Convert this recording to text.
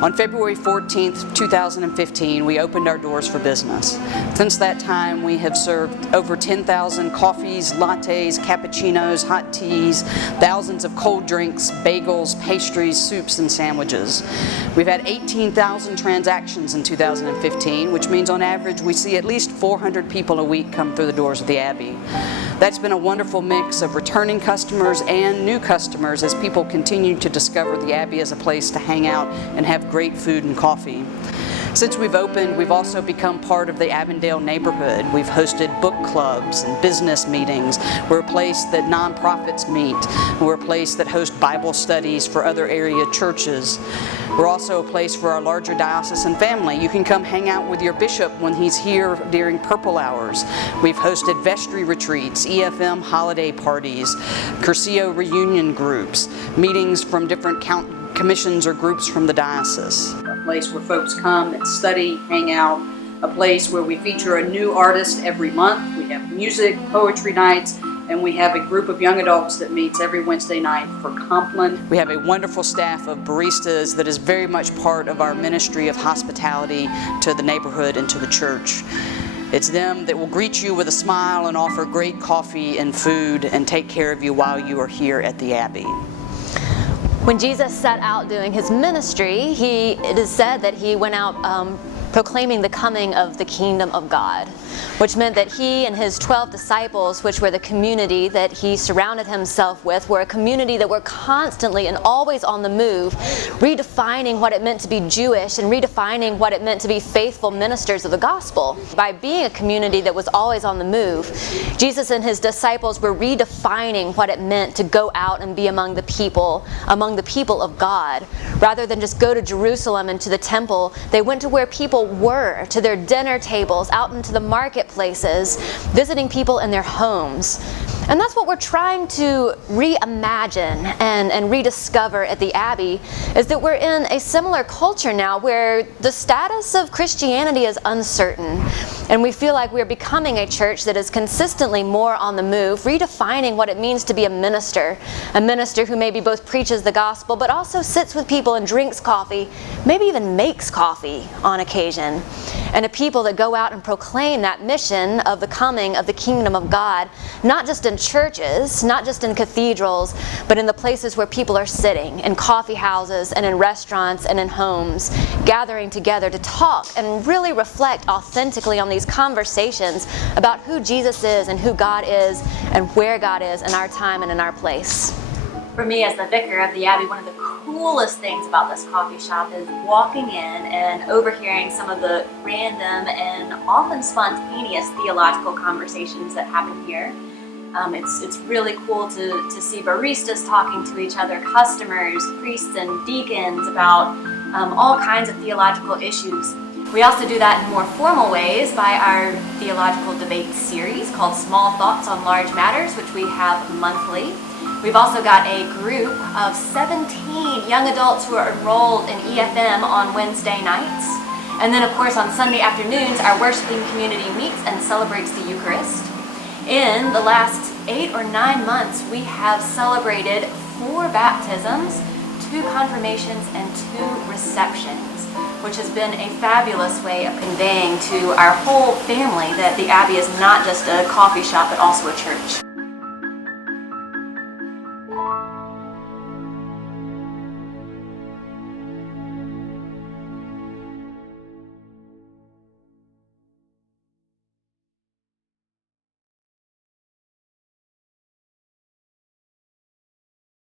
On February 14th, 2015, we opened our doors for business. Since that time, we have served over 10,000 coffees, lattes, cappuccinos, hot teas, thousands of cold drinks, bagels, pastries, soups, and sandwiches. We've had 18,000 transactions in 2015, which means on average we see at least 400 people a week come through the doors of the Abbey. That's been a wonderful mix of returning customers and new customers as people continue to discover the Abbey as a place to hang out and have great food and coffee. Since we've opened, we've also become part of the Avondale neighborhood. We've hosted book clubs and business meetings. We're a place that nonprofits meet. We're a place that hosts Bible studies for other area churches. We're also a place for our larger diocesan family. You can come hang out with your bishop when he's here during purple hours. We've hosted vestry retreats, EFM holiday parties, Curcio reunion groups, meetings from different commissions or groups from the diocese. A place where folks come and study, hang out, a place where we feature a new artist every month. We have music, poetry nights, and we have a group of young adults that meets every Wednesday night for Compline. We have a wonderful staff of baristas that is very much part of our ministry of hospitality to the neighborhood and to the church. It's them that will greet you with a smile and offer great coffee and food and take care of you while you are here at the Abbey. When Jesus set out doing his ministry, it is said that he went out proclaiming the coming of the kingdom of God, which meant that he and his 12 disciples, which were the community that he surrounded himself with, were a community that were constantly and always on the move, redefining what it meant to be Jewish and redefining what it meant to be faithful ministers of the gospel. By being a community that was always on the move, Jesus and his disciples were redefining what it meant to go out and be among the people of God. Rather than just go to Jerusalem and to the temple, they went to where people were, to their dinner tables, out into the marketplaces, visiting people in their homes. And that's what we're trying to reimagine and rediscover at the Abbey, is that we're in a similar culture now where the status of Christianity is uncertain. And we feel like we're becoming a church that is consistently more on the move, redefining what it means to be a minister who maybe both preaches the gospel but also sits with people and drinks coffee, maybe even makes coffee on occasion. And a people that go out and proclaim that mission of the coming of the kingdom of God, not just in churches, not just in cathedrals, but in the places where people are sitting, in coffee houses and in restaurants and in homes, gathering together to talk and really reflect authentically on these conversations about who Jesus is and who God is and where God is in our time and in our place. For me, as the vicar of the Abbey, one of the coolest things about this coffee shop is walking in and overhearing some of the random and often spontaneous theological conversations that happen here. It's really cool to see baristas talking to each other, customers, priests and deacons about all kinds of theological issues. We also do that in more formal ways by our theological debate series called Small Thoughts on Large Matters, which we have monthly. We've also got a group of 17 young adults who are enrolled in EFM on Wednesday nights. And then, of course, on Sunday afternoons, our worshiping community meets and celebrates the Eucharist. In the last 8 or 9 months, we have celebrated 4 baptisms, 2 confirmations, and 2 receptions, which has been a fabulous way of conveying to our whole family that the Abbey is not just a coffee shop, but also a church.